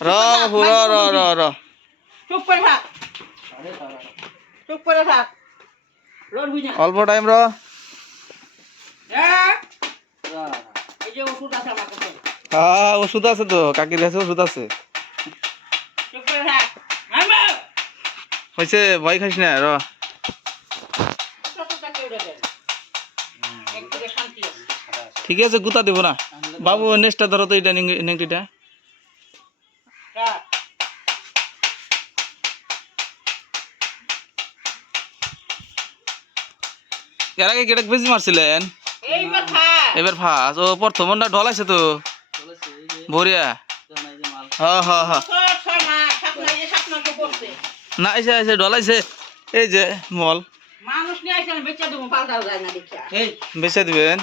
র বাবু র র র র চুপ করে থাক চুপ করে থাক লড়বি না অল্প টাইম র এই যে ওষুধ আছে আমার কাছে হ্যাঁ ওষুধ আছে তো কাকির কাছে ওষুধ আছে চুপ করে থাক মামা হয়েছে ভয় খাইস না র কতটা কেউ দেন একটু শান্তি আছে ঠিক আছে গুতা দেবো না বাবু নেক্সটটা ধরো তো এটা নেংটিটা রাখ এর আগে কেটে বেশি মারছিলেন এইবার থাক এবার ফাঁস ও প্রথম না ঢলাইছে তো বরিয়া হ্যাঁ হ্যাঁ হ্যাঁ ছয় মাস সাতনা এই সাতনাকে পড়ছে না এসে এসে ঢলাইছে এই যে মল মানুষ নিয়ে আসেন বেচা দেবো পাল্টাও যায় না দেখা বেচে দিবেন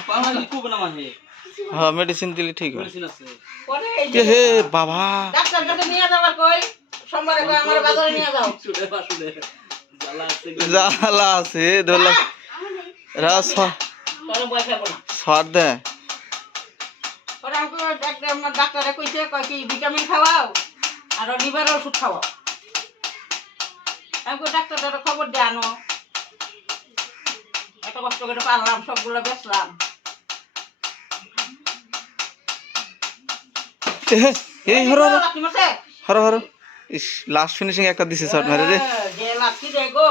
হ্যাঁ মেডিসিন দিলে ঠিক হয় এ হে বাবা ডাক্তার কাছে নিয়ে যাবার কই সোমবারে কই আমার বাজারে নিয়ে যাও জ্বালা আছে ধরলা রাস তোরে বই খাবো না সর দে ওরা আমাকে আমার ডাক্তারে কইছে কয় কি ভিটামিন খাওয়াও আর লিভারের ওষুধ খাওয়াও আমি কই ডাক্তারের খবর দে আনো এত কষ্ট করে পারলাম সবগুলো বেচলাম এই হরো লাঠি মারছে? হরো হরো ইস লাস্ট ফিনিশিং একটা দিছে শট মেরে রে যে লাঠি দেয় গো